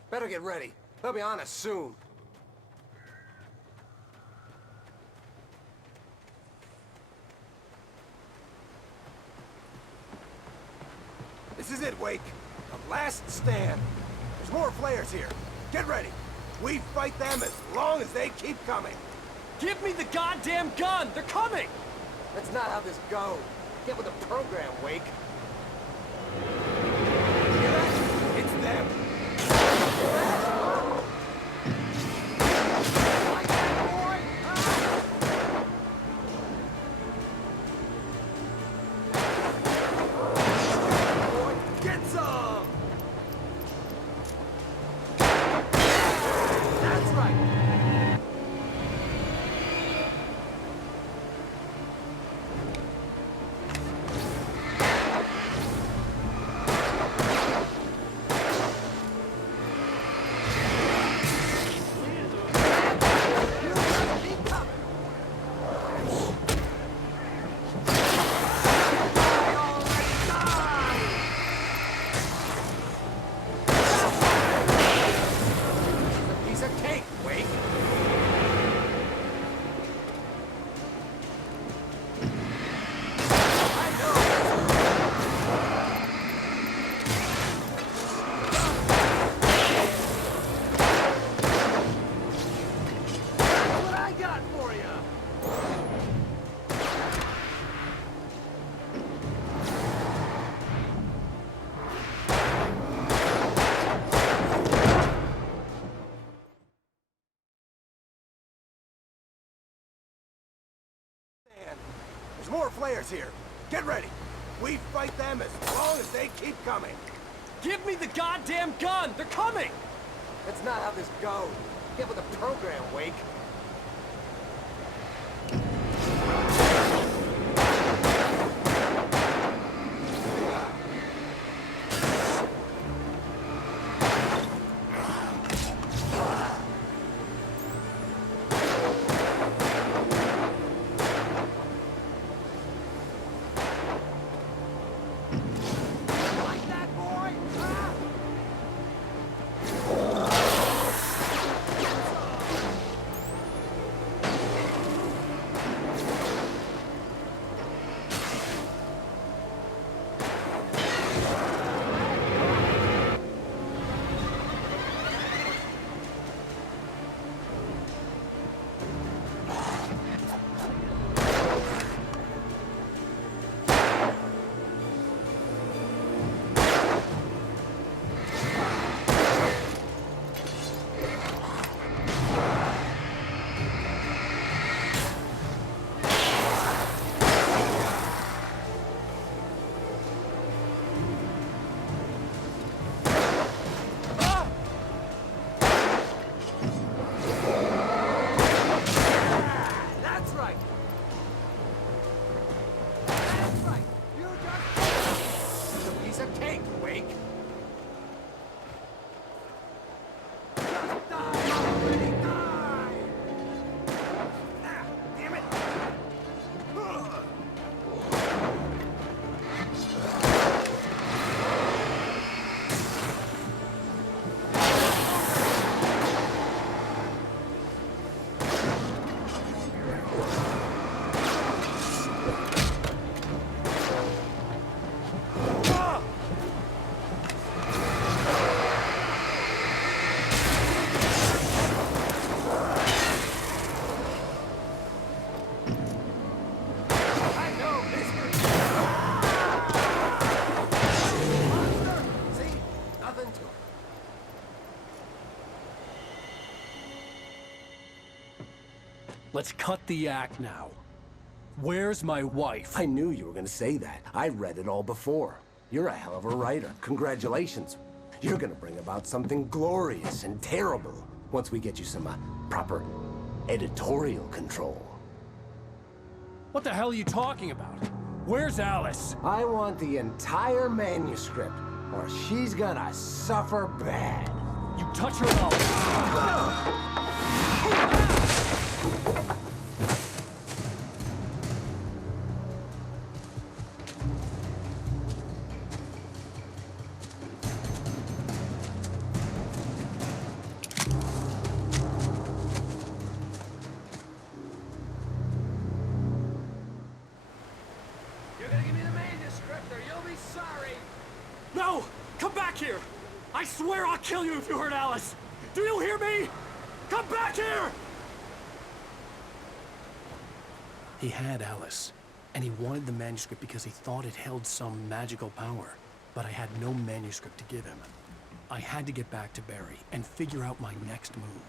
Better get ready. They'll be on us soon. This is it, Wake. The last stand. There's more flares here. Get ready. We fight them as long as they keep coming. Give me the goddamn gun! They're coming! That's not how this goes. Get with the program, Wake. Hear that? It's them. Like that, boy? Boy, get some! That's right. There's more flares here. Get ready. We fight them as long as they keep coming. Give me the goddamn gun! They're coming! That's not how this goes. Get with the program, Wake. Let's cut the act now. Where's my wife? I knew you were gonna say that. I read it all before. You're a hell of a writer. Congratulations. You're gonna bring about something glorious and terrible once we get you some proper editorial control. What the hell are you talking about? Where's Alice? I want the entire manuscript, or she's gonna suffer bad. You touch her out. You're gonna give me the manuscript or you'll be sorry. No! Come back here! I swear I'll kill you if you hurt Alice! Do you hear me? Come back here! He had Alice, and he wanted the manuscript because he thought it held some magical power. But I had no manuscript to give him. I had to get back to Barry and figure out my next move.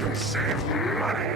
to save money.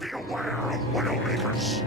Be aware of widowmakers.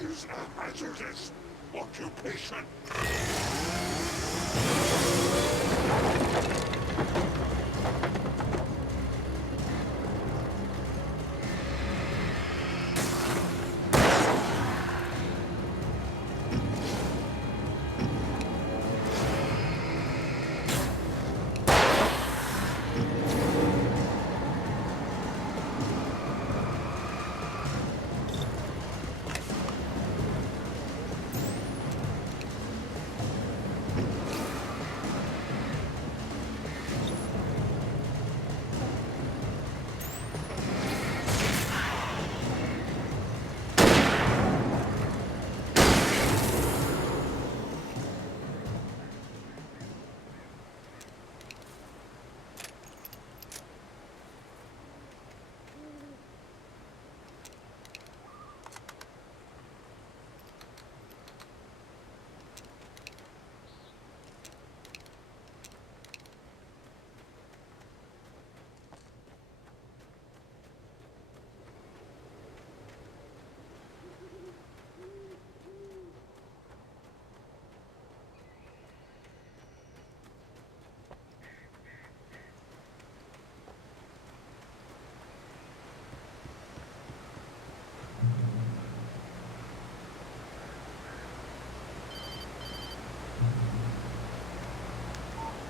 is a hazardous occupation.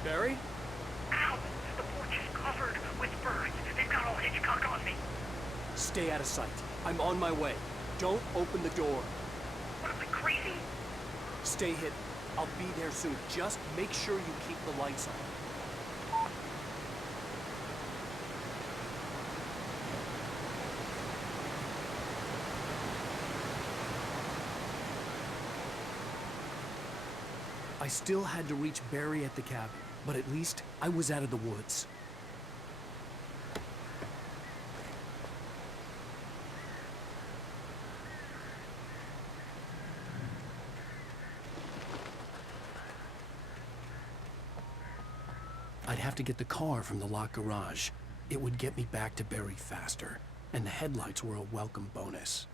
Barry? Ow! The porch is covered with birds. They've got all Hitchcock on me. Stay out of sight. I'm on my way. Don't open the door. What am I, crazy? Stay hidden. I'll be there soon. Just make sure you keep the lights on. I still had to reach Barry at the cabin, but at least I was out of the woods. I'd have to get the car from the locked garage. It would get me back to Barry faster, and the headlights were a welcome bonus.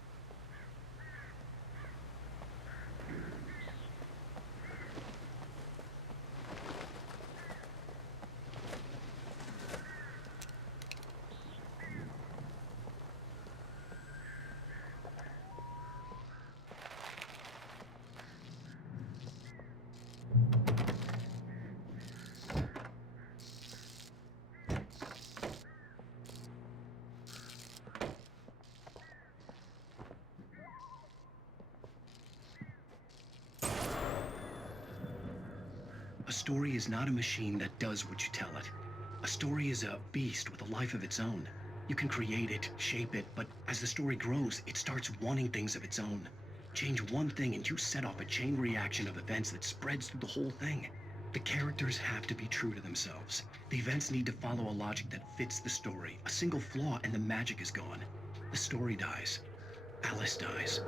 A story is not a machine that does what you tell it. A story is a beast with a life of its own. You can create it, shape it, but as the story grows, it starts wanting things of its own. Change one thing and you set off a chain reaction of events that spreads through the whole thing. The characters have to be true to themselves. The events need to follow a logic that fits the story. A single flaw and the magic is gone. The story dies. Alice dies.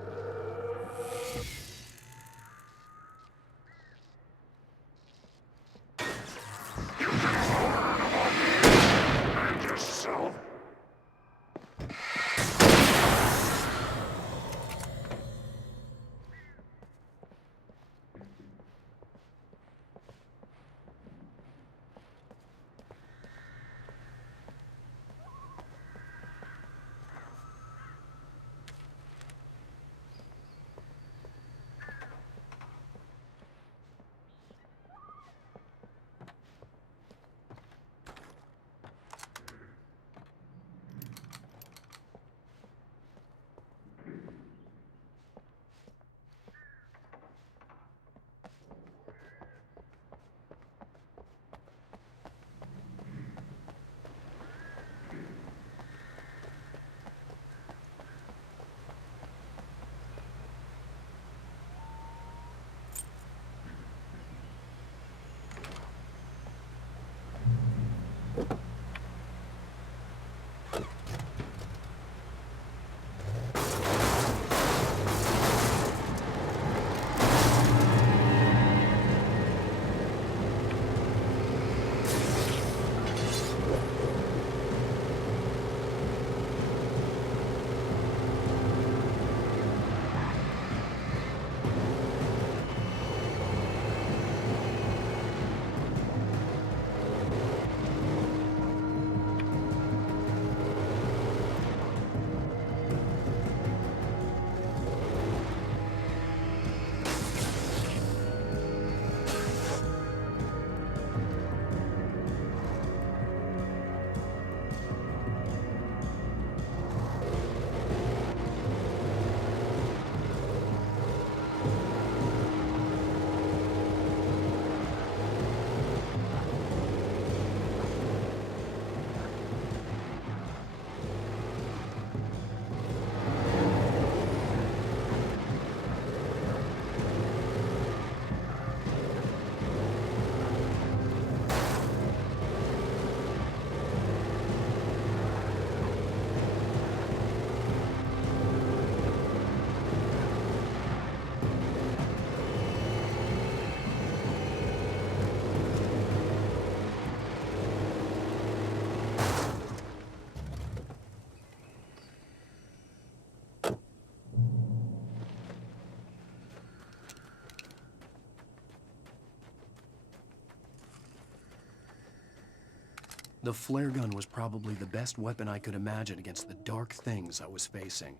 The flare gun was probably the best weapon I could imagine against the dark things I was facing.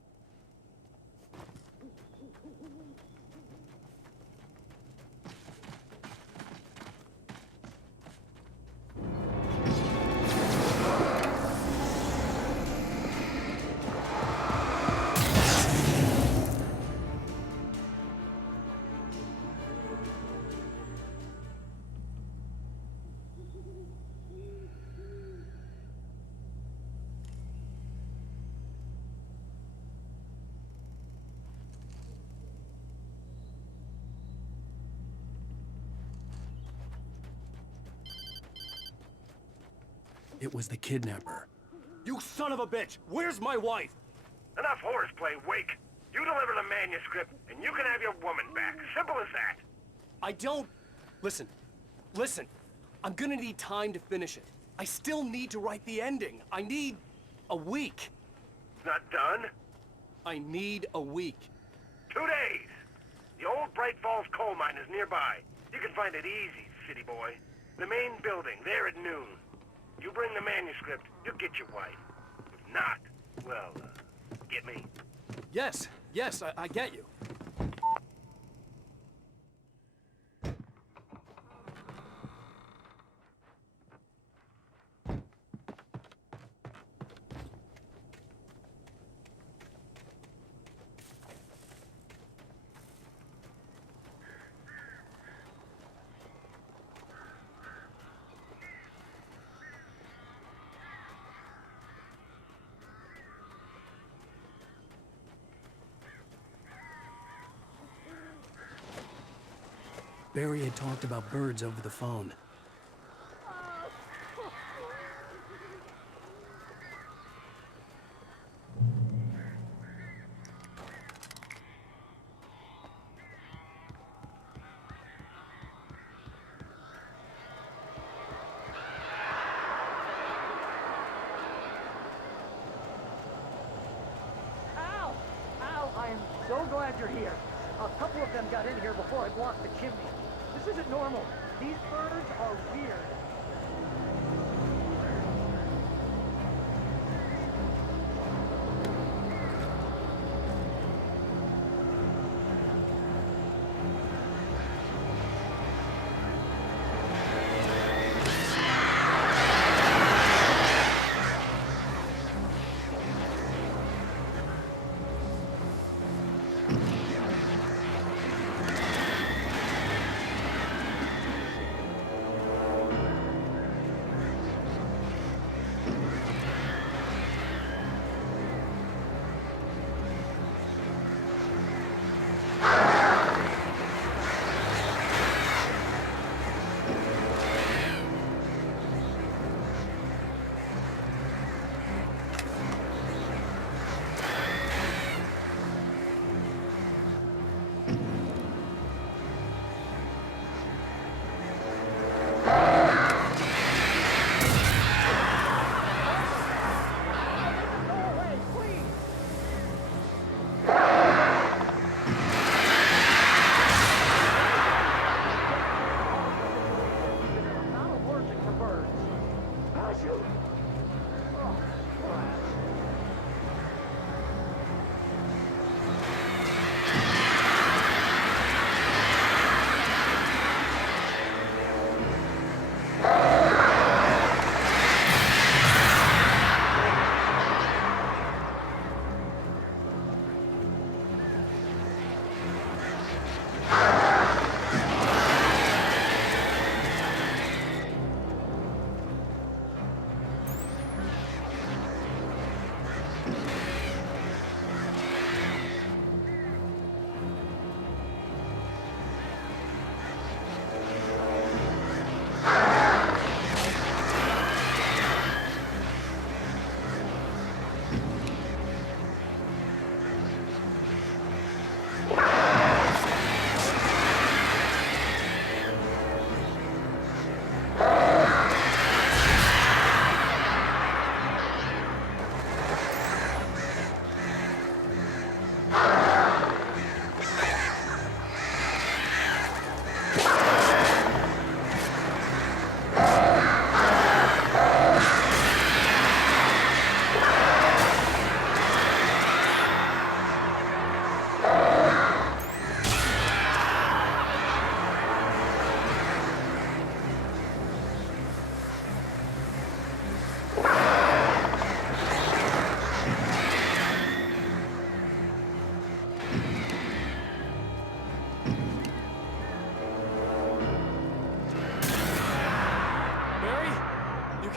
It was the kidnapper. You son of a bitch! Where's my wife? Enough horseplay, Wake. You deliver the manuscript, and you can have your woman back. Simple as that. I don't... Listen. Listen. I'm gonna need time to finish it. I still need to write the ending. I need... a week. Not done? I need a week. 2 days. The old Braight-fålls coal mine is nearby. You can find it easy, city boy. The main building, there at noon. You bring the manuscript, you'll get your wife. If not, well, get me. Yes, I get you. Barry had talked about birds over the phone. So glad you're here. A couple of them got in here before I blocked the chimney. This isn't normal. These birds are weird.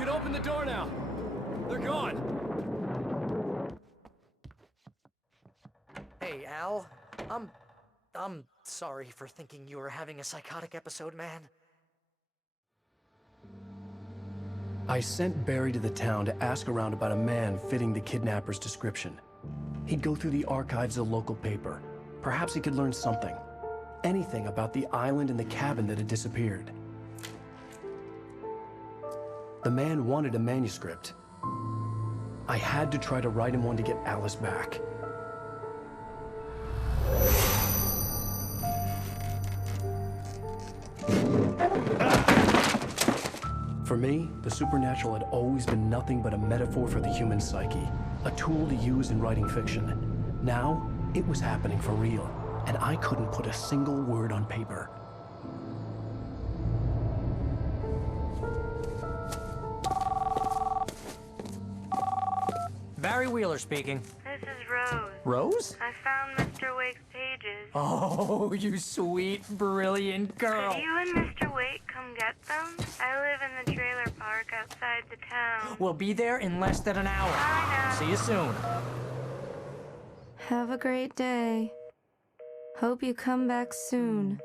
Open the door now. They're gone. Hey, Al. I'm sorry for thinking you were having a psychotic episode, man. I sent Barry to the town to ask around about a man fitting the kidnapper's description. He'd go through the archives of the local paper. Perhaps he could learn something. Anything about the island and the cabin that had disappeared. The man wanted a manuscript. I had to try to write him one to get Alice back. For me, the supernatural had always been nothing but a metaphor for the human psyche, a tool to use in writing fiction. Now, it was happening for real, and I couldn't put a single word on paper. Barry Wheeler speaking. This is Rose. Rose? I found Mr. Wake's pages. Oh, you sweet, brilliant girl. Could you and Mr. Wake come get them? I live in the trailer park outside the town. We'll be there in less than an hour. Bye now. See you soon. Have a great day. Hope you come back soon.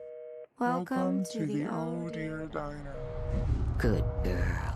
Welcome to the Oh Dear Diner. Good girl.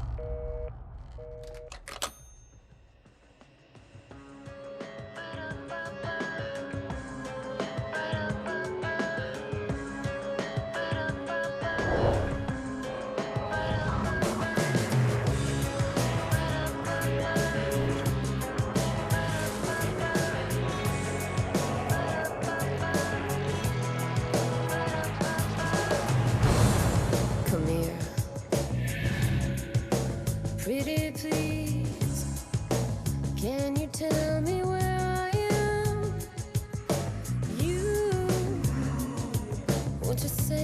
Come here. Pretty please, can you tell me where I am? You, won't you say